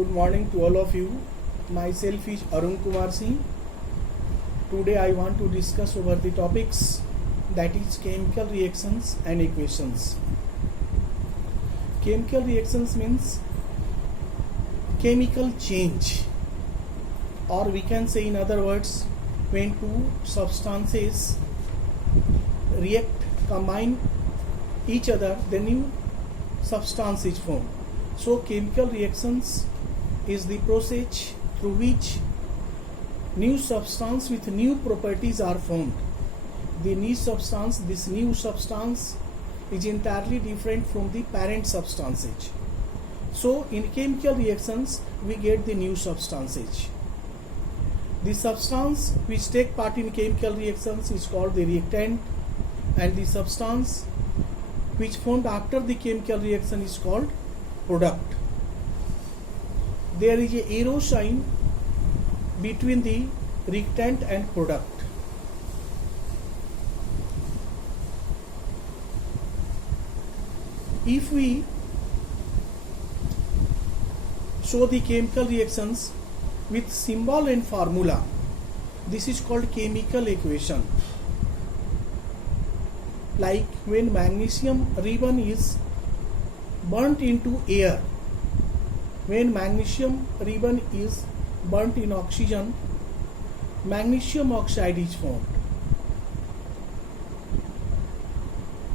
Good morning to all of you. Myself is Arun Kumar Singh. Today I want to discuss over the topics that is chemical reactions and equations. Chemical reactions means chemical change, or we can say in other words, when two substances react, combine each other, the new substance is formed. So chemical reactions is the process through which new substance with new properties are formed. This new substance is entirely different from the parent substances. So in chemical reactions we get the new substances. The substance which take part in chemical reactions is called the reactant, and the substance which formed after the chemical reaction is called product. There is a arrow sign between the reactant and product. If we show the chemical reactions with symbol and formula, this is called chemical equation. Like when magnesium ribbon is burnt into air, when magnesium ribbon is burnt in oxygen, magnesium oxide is formed.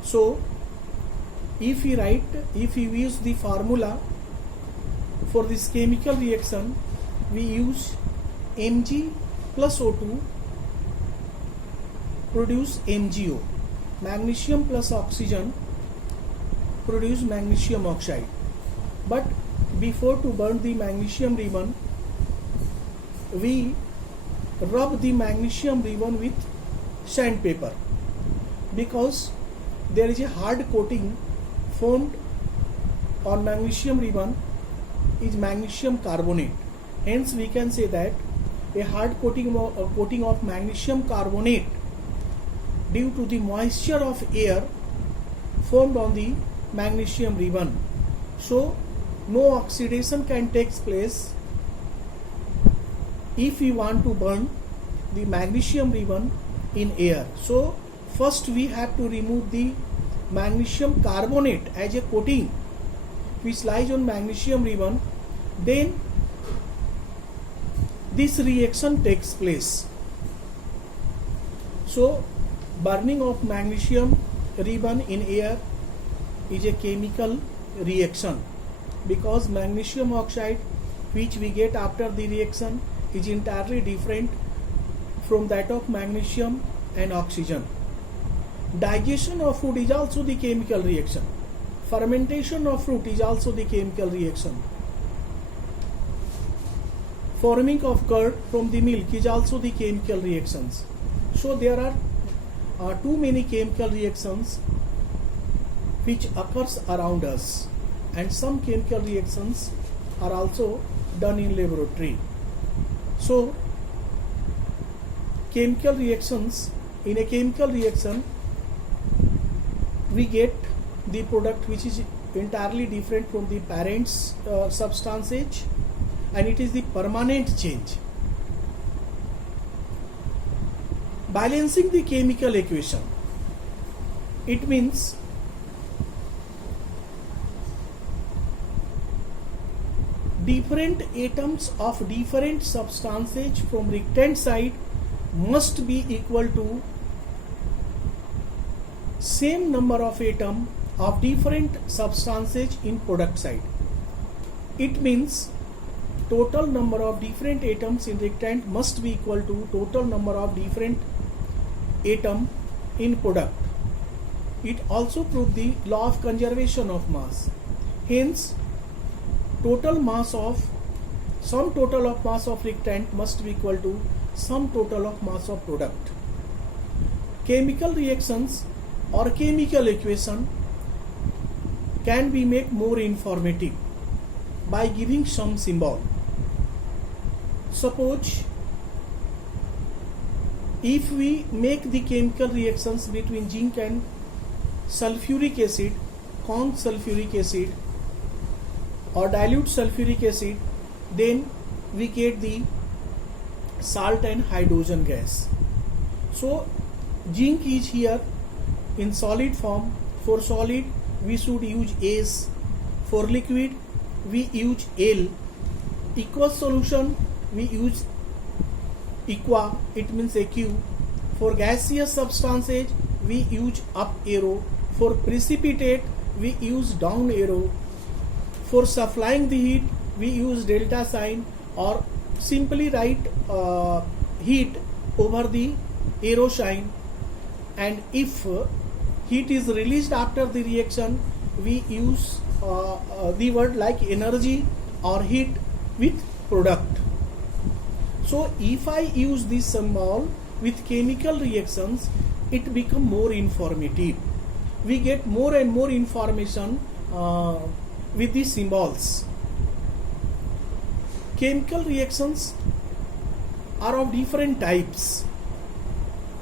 So if we use the formula for this chemical reaction, we use Mg plus O2 produce MgO. Magnesium plus oxygen produce magnesium oxide. But before to burn the magnesium ribbon, we rub the magnesium ribbon with sandpaper, because there is a hard coating formed on magnesium ribbon is magnesium carbonate. Hence we can say that a hard coating of magnesium carbonate due to the moisture of air formed on the magnesium ribbon. So no oxidation can take place if we want to burn the magnesium ribbon in air. So first we have to remove the magnesium carbonate as a coating which lies on magnesium ribbon, then this reaction takes place. So burning of magnesium ribbon in air is a chemical reaction, because magnesium oxide which we get after the reaction is entirely different from that of magnesium and oxygen. Digestion of food is also the chemical reaction. Fermentation of fruit is also the chemical reaction. Forming of curd from the milk is also the chemical reactions. So there are too many chemical reactions which occurs around us, and some chemical reactions are also done in laboratory. So chemical reactions, in a chemical reaction we get the product which is entirely different from the parent's substances, and it is the permanent change. Balancing the chemical equation, it means different atoms of different substances from reactant side must be equal to same number of atoms of different substances in product side. It means total number of different atoms in reactant must be equal to total number of different atoms in product. It also proves the law of conservation of mass. Hence sum total of mass of reactant must be equal to sum total of mass of product. Chemical reactions or chemical equation can be made more informative by giving some symbol. Suppose if we make the chemical reactions between zinc and sulfuric acid, con sulfuric acid or dilute sulfuric acid, then we get the salt and hydrogen gas. So zinc is here in solid form. For solid we should use S. For liquid we use L. Aqueous solution we use aqua, it means AQ. For gaseous substances we use up arrow. For precipitate we use down arrow. For supplying the heat we use delta sign, or simply write heat over the arrow sign. And if heat is released after the reaction, we use the word like energy or heat with product. So if I use this symbol with chemical reactions, it become more informative. We get more and more information with these symbols. Chemical reactions are of different types,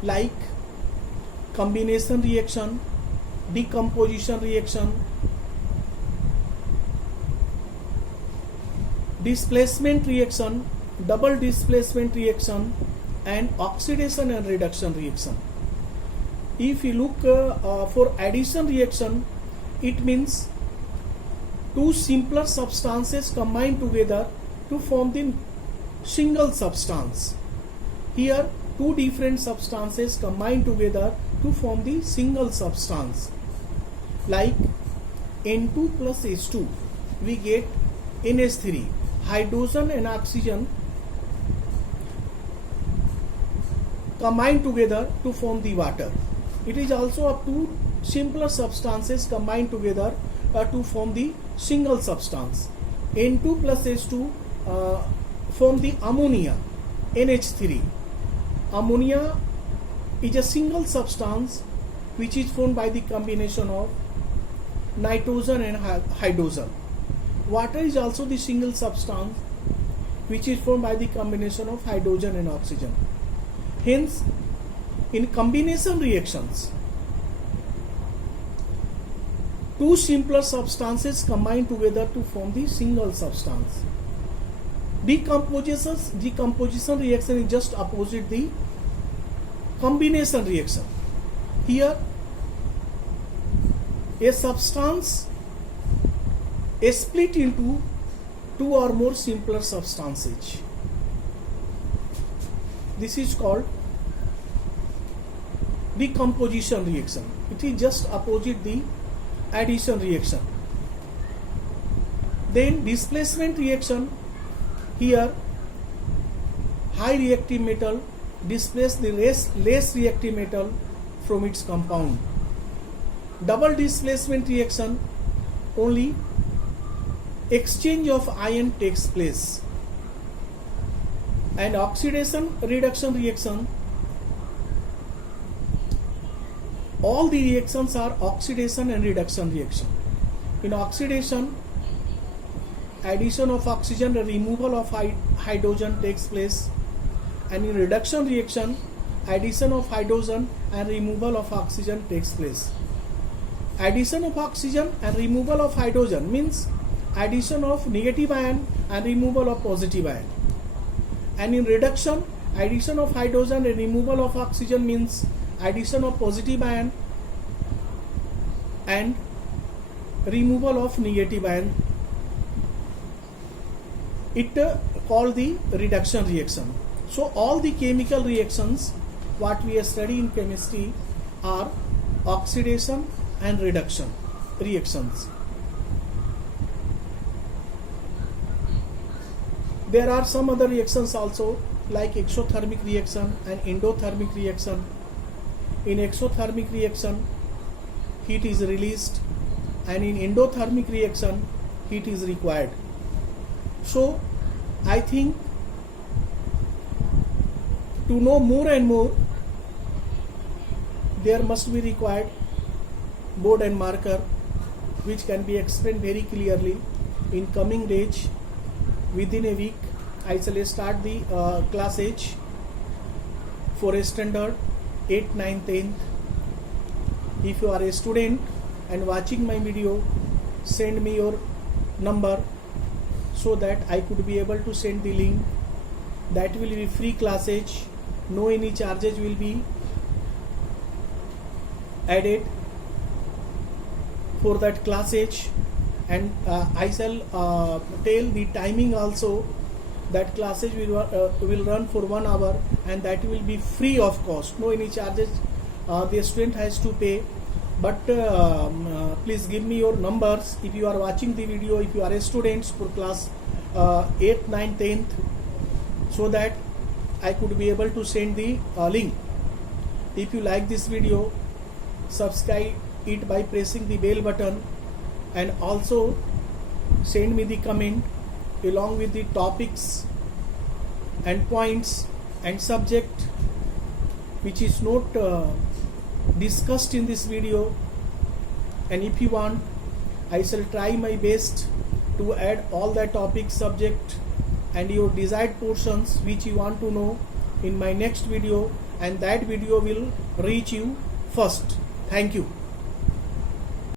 like combination reaction, decomposition reaction, displacement reaction, double displacement reaction, and oxidation and reduction reaction. If you look for addition reaction, it means two simpler substances combine together to form the single substance. Here two different substances combine together to form the single substance. Like N2 plus H2, we get NH3. Hydrogen and oxygen combine together to form the water. It is also up to simpler substances combine together to form the single substance. N2 plus H2 form the ammonia, NH3. Ammonia is a single substance which is formed by the combination of nitrogen and hydrogen. Water is also the single substance which is formed by the combination of hydrogen and oxygen. Hence, in combination reactions, two simpler substances combine together to form the single substance. Decomposition reaction is just opposite the combination reaction. Here, a substance is split into two or more simpler substances. This is called decomposition reaction. It is just opposite the addition reaction. Then displacement reaction. Here high reactive metal displaces the less reactive metal from its compound. Double displacement reaction, only exchange of ion takes place. And oxidation reduction reaction, all the reactions are oxidation and reduction reaction. In oxidation, addition of oxygen and removal of hydrogen takes place, and in reduction reaction, addition of hydrogen and removal of oxygen takes place. Addition of oxygen and removal of hydrogen means addition of negative ion and removal of positive ion. And in reduction, addition of hydrogen and removal of oxygen means addition of positive ion and removal of negative ion. It called the reduction reaction. So all the chemical reactions what we study in chemistry are oxidation and reduction reactions. There are some other reactions also, like exothermic reaction and endothermic reaction. In exothermic reaction, heat is released, and in endothermic reaction, heat is required. So I think to know more and more, there must be required board and marker which can be explained very clearly in coming days. Within a week I shall start the class H for a standard 8, 9, 10. If you are a student and watching my video, send me your number so that I could be able to send the link. That will be free classes, no any charges will be added for that classes, and I shall tell the timing also. That classes will run for 1 hour, and that will be free of cost, no any charges the student has to pay. But please give me your numbers if you are watching the video, if you are a student for class 8th, 9th, 10th, so that I could be able to send the link. If you like this video, subscribe it by pressing the bell button, and also send me the comment along with the topics and points and subject which is not discussed in this video. And if you want, I shall try my best to add all the topic, subject and your desired portions which you want to know in my next video, and that video will reach you first. Thank you.